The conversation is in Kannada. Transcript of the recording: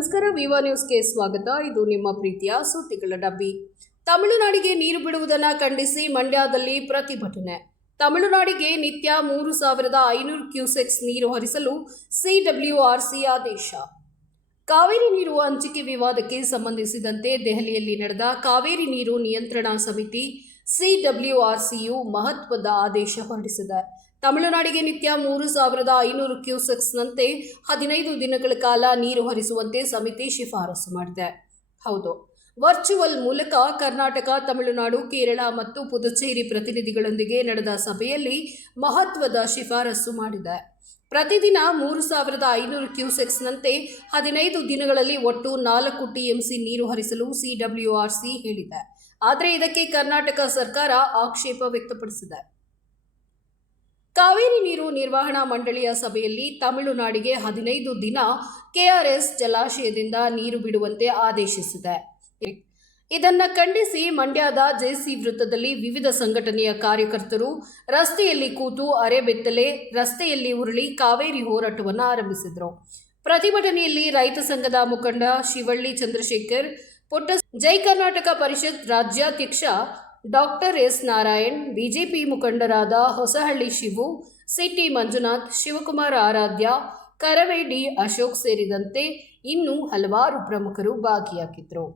ನಮಸ್ಕಾರ. ವಿವಾ ನ್ಯೂಸ್ಗೆ ಸ್ವಾಗತ. ಇದು ನಿಮ್ಮ ಪ್ರೀತಿಯ ಸುದ್ದಿಗಳ ಡಬ್ಬಿ. ತಮಿಳುನಾಡಿಗೆ ನೀರು ಬಿಡುವುದನ್ನು ಖಂಡಿಸಿ ಮಂಡ್ಯದಲ್ಲಿ ಪ್ರತಿಭಟನೆ. ತಮಿಳುನಾಡಿಗೆ ನಿತ್ಯ 3,500 ಕ್ಯೂಸೆಕ್ಸ್ ನೀರು ಹರಿಸಲು ಸಿಡಬ್ಲ್ಯೂಆರ್ಸಿ ಆದೇಶ. ಕಾವೇರಿ ನೀರು ಹಂಚಿಕೆ ವಿವಾದಕ್ಕೆ ಸಂಬಂಧಿಸಿದಂತೆ ದೆಹಲಿಯಲ್ಲಿ ನಡೆದ ಕಾವೇರಿ ನೀರು ನಿಯಂತ್ರಣಾ ಸಮಿತಿ ಸಿಡಬ್ಲ್ಯೂಆರ್ಸಿಯು ಮಹತ್ವದ ಆದೇಶ ಹೊರಡಿಸಿದೆ. ತಮಿಳುನಾಡಿಗೆ ನಿತ್ಯ 3,500 ಕ್ಯೂಸೆಕ್ಸ್ನಂತೆ 15 ದಿನಗಳ ಕಾಲ ನೀರು ಹರಿಸುವಂತೆ ಸಮಿತಿ ಶಿಫಾರಸು ಮಾಡಿದೆ. ಹೌದು, ವರ್ಚುವಲ್ ಮೂಲಕ ಕರ್ನಾಟಕ, ತಮಿಳುನಾಡು, ಕೇರಳ ಮತ್ತು ಪುದುಚೇರಿ ಪ್ರತಿನಿಧಿಗಳೊಂದಿಗೆ ನಡೆದ ಸಭೆಯಲ್ಲಿ ಮಹತ್ವದ ಶಿಫಾರಸು ಮಾಡಿದೆ. ಪ್ರತಿದಿನ 3,500 ಕ್ಯೂಸೆಕ್ಸ್ನಂತೆ 15 ದಿನಗಳಲ್ಲಿ ಒಟ್ಟು 4 ಟಿಎಂಸಿ ನೀರು ಹರಿಸಲು ಸಿಡಬ್ಲ್ಯೂಆರ್ಸಿ ಹೇಳಿದೆ. ಆದರೆ ಇದಕ್ಕೆ ಕರ್ನಾಟಕ ಸರ್ಕಾರ ಆಕ್ಷೇಪ ವ್ಯಕ್ತಪಡಿಸಿದೆ. ಕಾವೇರಿ ನೀರು ನಿರ್ವಹಣಾ ಮಂಡಳಿಯ ಸಭೆಯಲ್ಲಿ ತಮಿಳುನಾಡಿಗೆ 15 ದಿನ ಕೆಆರ್ಎಸ್ ಜಲಾಶಯದಿಂದ ನೀರು ಬಿಡುವಂತೆ ಆದೇಶಿಸಿದೆ. ಇದನ್ನು ಖಂಡಿಸಿ ಮಂಡ್ಯದ ಜೆಸಿ ವೃತ್ತದಲ್ಲಿ ವಿವಿಧ ಸಂಘಟನೆಯ ಕಾರ್ಯಕರ್ತರು ರಸ್ತೆಯಲ್ಲಿ ಕೂತು ಅರೆಬೆತ್ತಲೆ ರಸ್ತೆಯಲ್ಲಿ ಉರುಳಿ ಕಾವೇರಿ ಹೋರಾಟವನ್ನು ಆರಂಭಿಸಿದರು. ಪ್ರತಿಭಟನೆಯಲ್ಲಿ ರೈತ ಸಂಘದ ಮುಖಂಡ ಶಿವಳ್ಳಿ ಚಂದ್ರಶೇಖರ್, ಪುಟ್ಟ ಜೈ ಕರ್ನಾಟಕ ಪರಿಷತ್ ರಾಜ್ಯಾಧ್ಯಕ್ಷ ಡಾಕ್ಟರ್ ಎಸ್ ನಾರಾಯಣ್, ಬಿಜೆಪಿ ಮುಖಂಡರಾದ ಹೊಸಹಳ್ಳಿ ಶಿವು, ಸಿಟಿ ಮಂಜುನಾಥ್, ಶಿವಕುಮಾರ್ ಆರಾಧ್ಯ, ಕರವೇ ಡಿ ಅಶೋಕ್ ಸೇರಿದಂತೆ ಇನ್ನೂ ಹಲವಾರು ಪ್ರಮುಖರು ಭಾಗಿಯಾಗಿದ್ದರು.